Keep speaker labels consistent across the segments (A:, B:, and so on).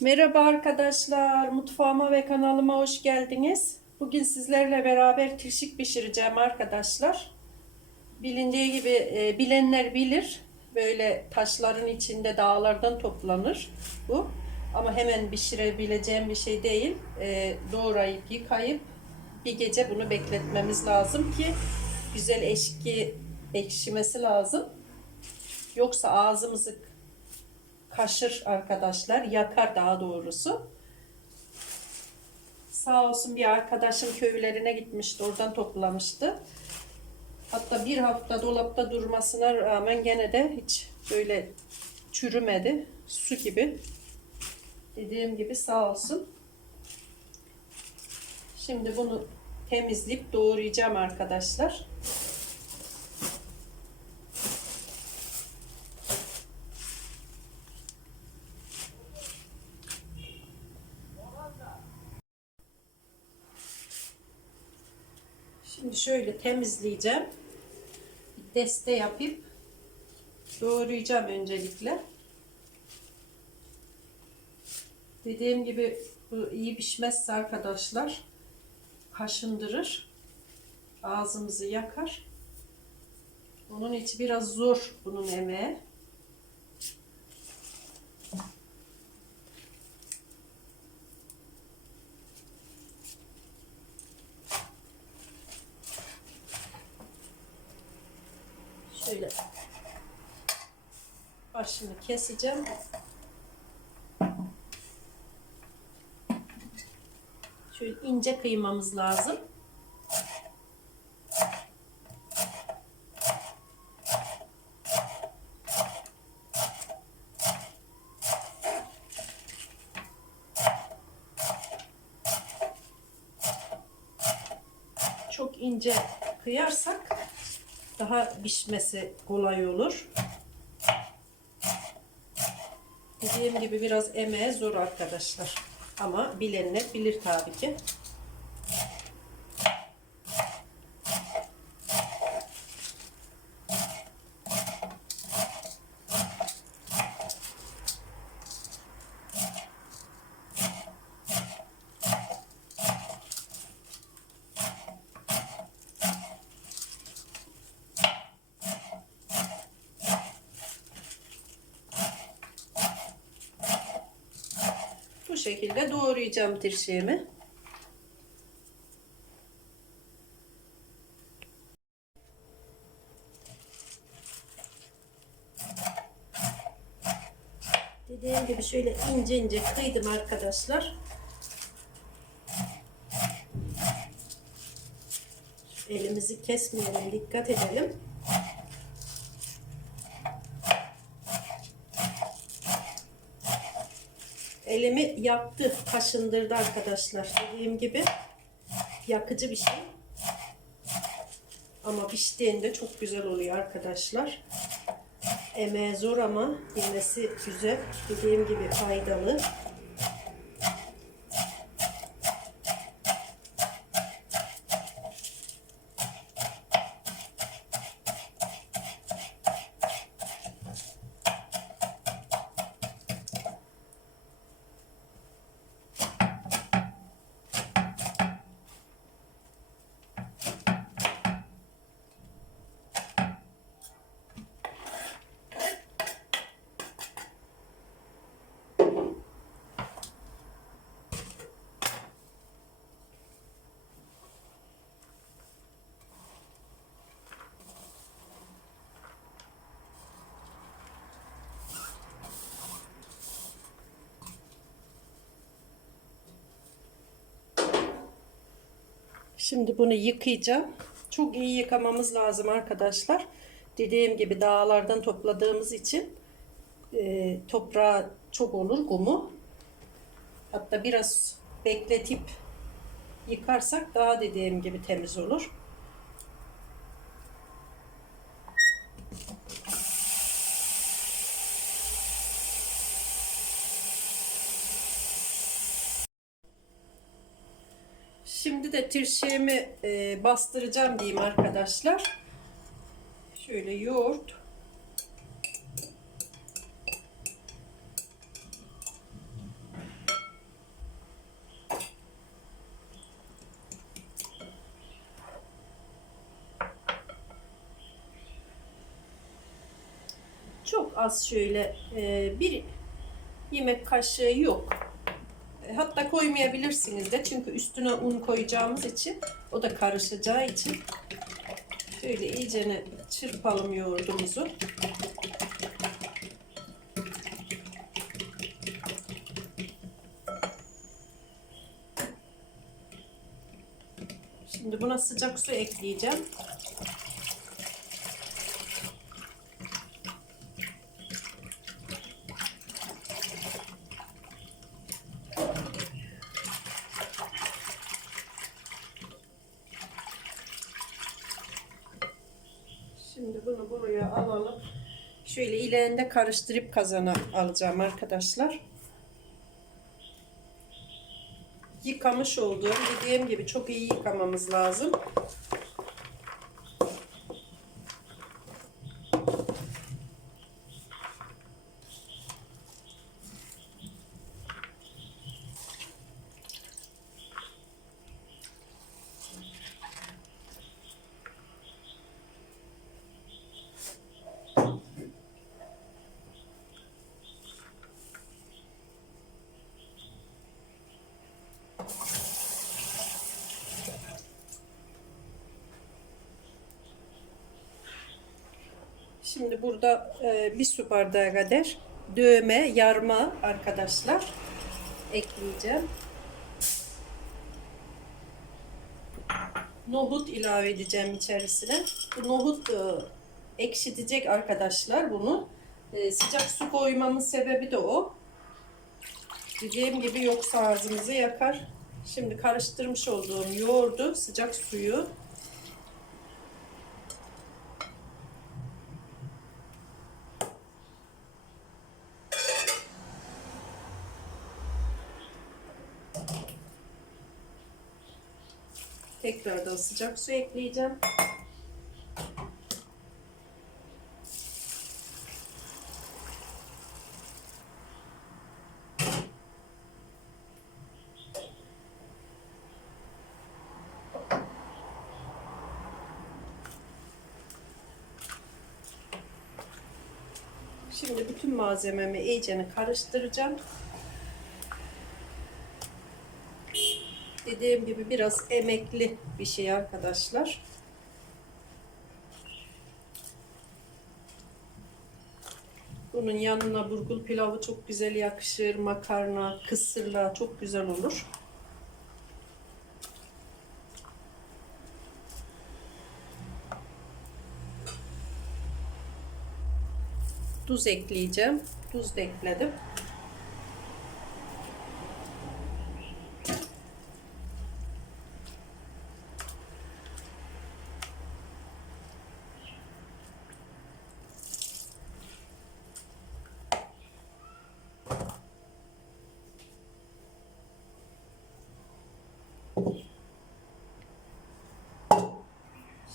A: Merhaba arkadaşlar, mutfağıma ve kanalıma hoş geldiniz. Bugün sizlerle beraber tirşik pişireceğim arkadaşlar. Bilindiği gibi e, bilenler bilir. Böyle taşların içinde dağlardan toplanır bu. Ama hemen pişirebileceğim bir şey değil. E, doğrayıp yıkayıp bir gece bunu bekletmemiz lazım ki güzel eşki ekşimesi lazım. Yoksa ağzımızı kaşır arkadaşlar. Yakar daha doğrusu. Sağ olsun bir arkadaşım köylerine gitmişti. Oradan toplamıştı. Hatta bir hafta dolapta durmasına rağmen gene de hiç böyle çürümedi. Su gibi. Dediğim gibi sağ olsun. Şimdi bunu temizleyip doğrayacağım arkadaşlar. Şimdi şöyle temizleyeceğim. Deste yapıp doğrayacağım öncelikle. Dediğim gibi bu iyi pişmezse arkadaşlar kaşındırır. Ağzımızı yakar. Onun içi biraz zor bunun emeği. Şöyle başını keseceğim. Şöyle ince kıymamız lazım. Çok ince kıyarsak daha pişmesi kolay olur. Dediğim gibi biraz emeğe zor arkadaşlar. Ama bilenler bilir tabii ki. Şekilde doğrayacağım tirşiğimi. Dediğim gibi şöyle ince ince kıydım arkadaşlar. Elimizi kesmeyelim, dikkat edelim. Elimi yaktı, kaşındırdı arkadaşlar. Dediğim gibi yakıcı bir şey. Ama piştiğinde çok güzel oluyor arkadaşlar. Emeğe zor ama bilmesi güzel. Dediğim gibi faydalı. Şimdi bunu yıkayacağım. Çok iyi yıkamamız lazım arkadaşlar. Dediğim gibi dağlardan topladığımız için e, toprağı çok olur kumu. Hatta biraz bekletip yıkarsak daha dediğim gibi temiz olur. de tirşeğimi e, bastıracağım diyeyim arkadaşlar. Şöyle yoğurt. Çok az şöyle e, bir yemek kaşığı yok. Hatta koymayabilirsiniz de çünkü üstüne un koyacağımız için o da karışacağı için şöyle iyicene çırpalım yoğurdumuzu. Şimdi buna sıcak su ekleyeceğim. Şimdi bunu buraya alalım. Şöyle ileğinde karıştırıp kazana alacağım arkadaşlar. Yıkamış olduğum dediğim gibi çok iyi yıkamamız lazım. Şimdi burada e, bir su bardağı kadar dövme, yarma arkadaşlar ekleyeceğim. Nohut ilave edeceğim içerisine. Bu nohut e, ekşitecek arkadaşlar bunu. E, sıcak su koymamın sebebi de o. Dediğim gibi yoksa ağzımızı yakar. Şimdi karıştırmış olduğum yoğurdu, sıcak suyu Tekrardan sıcak su ekleyeceğim. Şimdi bütün malzememi iyicene karıştıracağım. Dediğim gibi biraz emekli bir şey arkadaşlar. Bunun yanına burgul pilavı çok güzel yakışır. Makarna, kısırla çok güzel olur. Tuz ekleyeceğim. Tuz da ekledim.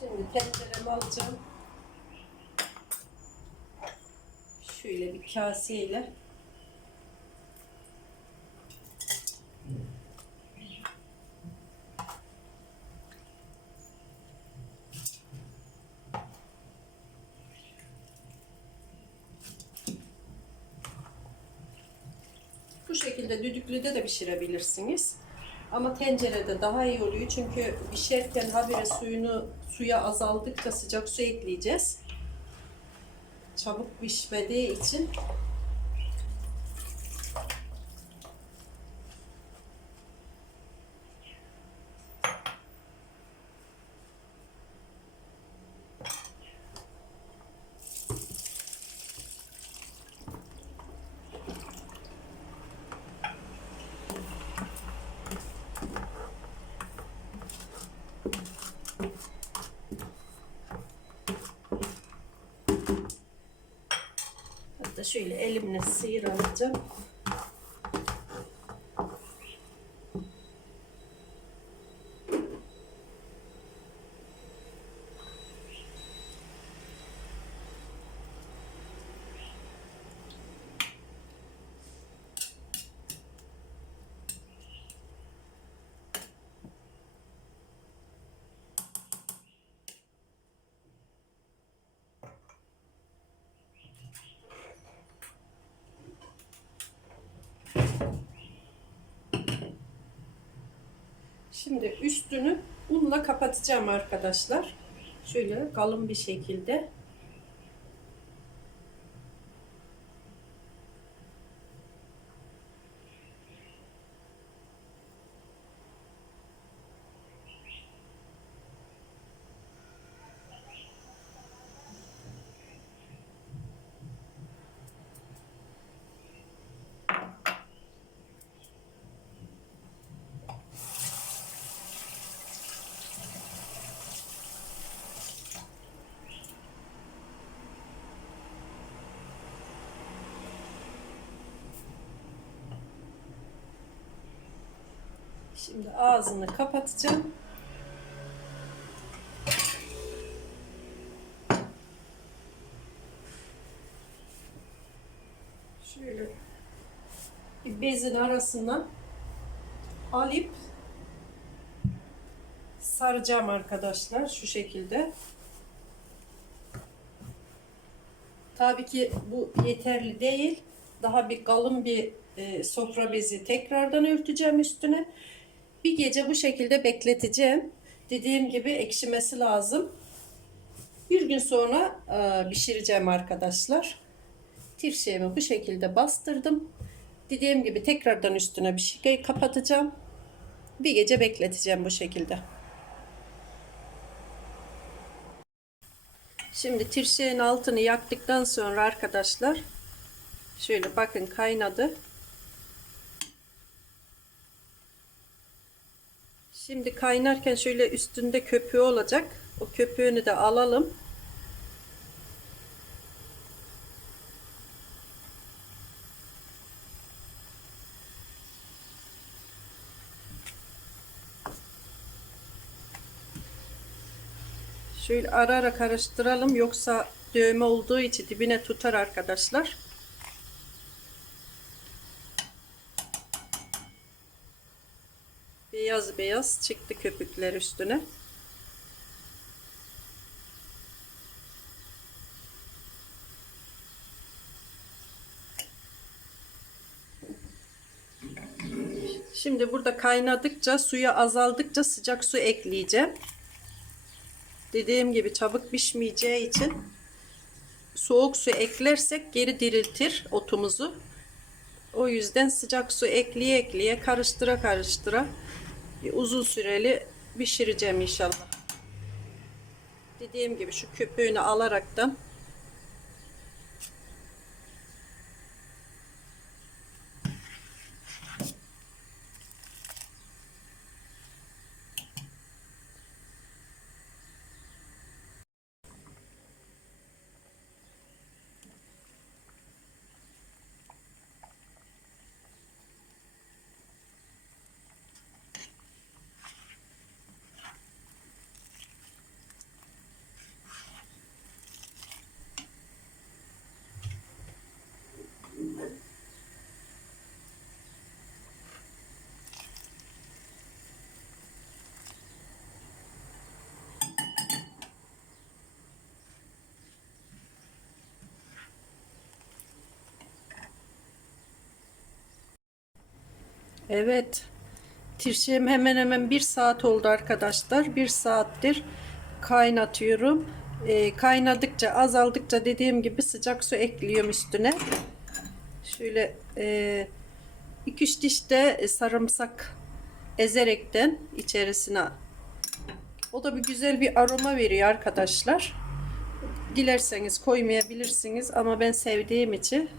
A: Şimdi tenceremi alacağım. Şöyle bir kaseyle Bu şekilde düdüklüde de pişirebilirsiniz. Ama tencerede daha iyi oluyor çünkü pişerken habire suyunu suya azaldıkça sıcak su ekleyeceğiz. Çabuk pişmediği için hatta şöyle elimle sıyıracağım. Şimdi üstünü unla kapatacağım arkadaşlar. Şöyle kalın bir şekilde. Şimdi ağzını kapatacağım. Şöyle bir bezin arasından alıp saracağım arkadaşlar şu şekilde. Tabii ki bu yeterli değil. Daha bir kalın bir e, sofra bezi tekrardan örteceğim üstüne. Bir gece bu şekilde bekleteceğim. Dediğim gibi ekşimesi lazım. Bir gün sonra e, pişireceğim arkadaşlar. Tirşeğimi bu şekilde bastırdım. Dediğim gibi tekrardan üstüne bir şey kapatacağım. Bir gece bekleteceğim bu şekilde. Şimdi tirşeğin altını yaktıktan sonra arkadaşlar şöyle bakın kaynadı. Şimdi kaynarken şöyle üstünde köpüğü olacak. O köpüğünü de alalım. Şöyle ara ara karıştıralım yoksa dövme olduğu için dibine tutar arkadaşlar. Beyaz beyaz çıktı köpükler üstüne. Şimdi burada kaynadıkça suya azaldıkça sıcak su ekleyeceğim. Dediğim gibi çabuk pişmeyeceği için soğuk su eklersek geri diriltir otumuzu. O yüzden sıcak su ekleye ekleye karıştıra karıştıra uzun süreli pişireceğim inşallah. Dediğim gibi şu köpüğünü alaraktan Evet. Tirşiğim hemen hemen bir saat oldu arkadaşlar. Bir saattir kaynatıyorum. Ee, kaynadıkça azaldıkça dediğim gibi sıcak su ekliyorum üstüne. Şöyle 2-3 e, diş de sarımsak ezerekten içerisine o da bir güzel bir aroma veriyor arkadaşlar. Dilerseniz koymayabilirsiniz ama ben sevdiğim için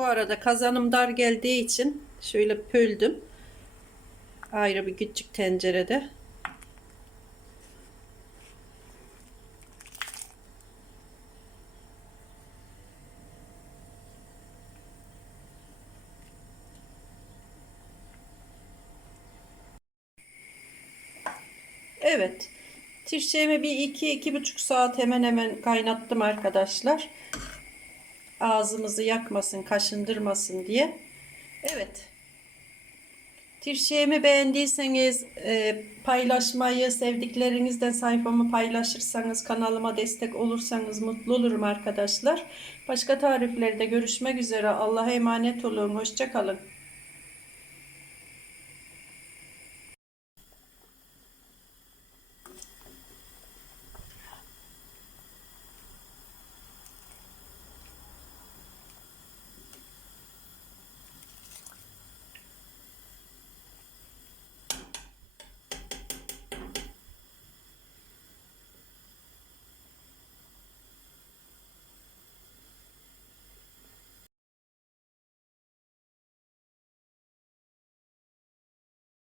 A: Bu arada kazanım dar geldiği için şöyle pöldüm. Ayrı bir küçük tencerede. Evet. Tirşeğimi bir iki, iki buçuk saat hemen hemen kaynattım arkadaşlar ağzımızı yakmasın, kaşındırmasın diye. Evet. Tirşiğimi beğendiyseniz e, paylaşmayı, sevdiklerinizden sayfamı paylaşırsanız, kanalıma destek olursanız mutlu olurum arkadaşlar. Başka tariflerde görüşmek üzere. Allah'a emanet olun. Hoşçakalın.